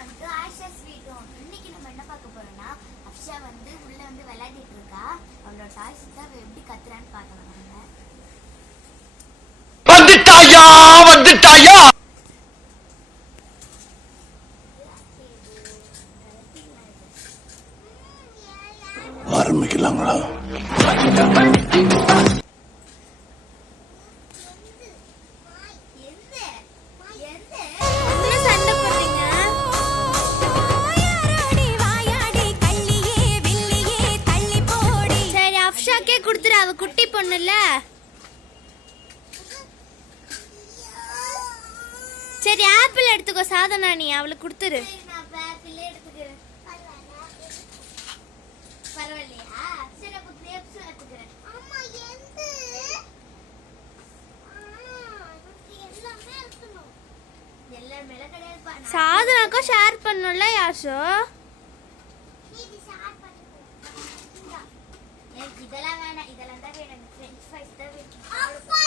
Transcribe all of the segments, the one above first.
Welcome to Asha sweet home. இன்னைக்கு நம்ம என்ன பார்க்க போறோம்னா, அப்ஷா வந்து உள்ள வந்து விளையாடிட்டு இருக்கா. அவளோட டாய்ஸ் தான் எப்படி கத்துறான்னு பார்க்கலாம். வந்துட்டாயா வந்துட்டாயா ஆரம்பிக்கலாங்களா? குடுத்துரு, அவ குட்டி பொண்ணுல. சரி ஆப்பிள் எடுத்துக்கோ சாதனா, நீ அவளுக்கு கொடுத்துரு. சாதனாக்கும் ஷேர் பண்ணல யாஷோ. இதெல்லாம் வேணாம், இதெல்லாம் தான் வேணும். ஃப்ரெஞ்ச் ஃப்ரைஸ் தான் வேணும். அப்பா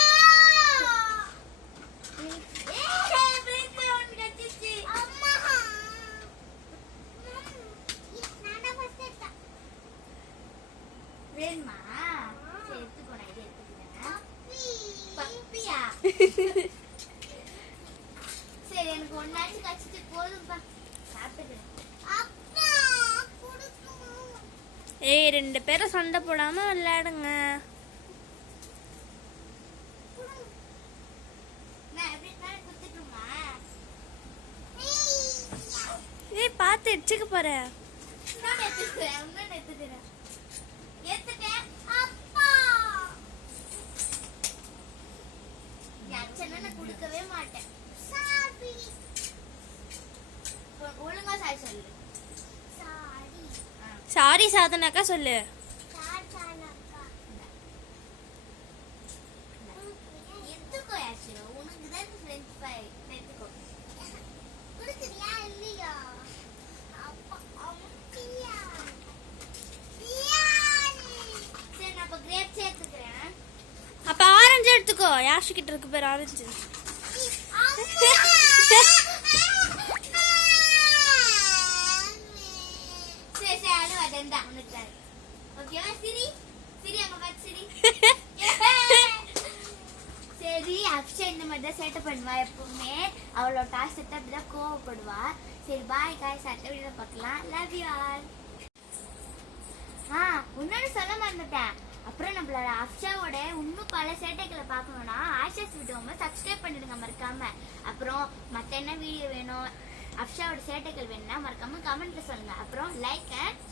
வேணுமா? சரி எடுத்துக்கோ, நான் இதை எடுத்துக்கிறேன். பப்பியா? சரி எனக்கு ஒன்னாச்சு கச்சிட்டு போதும்பா, சாப்பிட்டுக்கிறேன். ஏய், ரெண்டு பேரும் சண்டை போடாம விளையாடுங்க. ஏய் பார்த்து எடுத்துக்க போறேன். கொடுக்கவே மாட்டேன். ஒழுங்கா சாய் சொல்லு. சாரி சாதனாக்கா சொல்லு. அப்ப ஆரஞ்சு எடுத்துக்கோ. யாஷு கிட்ட இருக்கு பேர் ஆரஞ்சு. சரி அப்ஷா இந்த மாதிரி தான் சேட்டை பண்ணுவா எப்பவுமே. அவளோட டாஸ்க் செட் அப்படிதான் கோவப்படுவா. சரி பாய் காய்ஸ், அடுத்த வீடியோ பார்க்கலாம். Love you all. இன்னொன்னு சொல்ல மறந்துட்டேன். அப்புறம் நம்மளோட அப்ஷாவோட இன்னும் பல சேட்டைகளை பார்க்கணும்னா ஆஷா ஸ்வீட் ஹோமை சப்ஸ்கிரைப் பண்ணிடுங்க மறக்காம. அப்புறம் மற்ற என்ன வீடியோ வேணும், அப்ஷாவோட சேட்டைகள் வேணும்னா மறக்காம கமெண்ட்ல சொல்லுங்க. அப்புறம் லைக் அண்ட்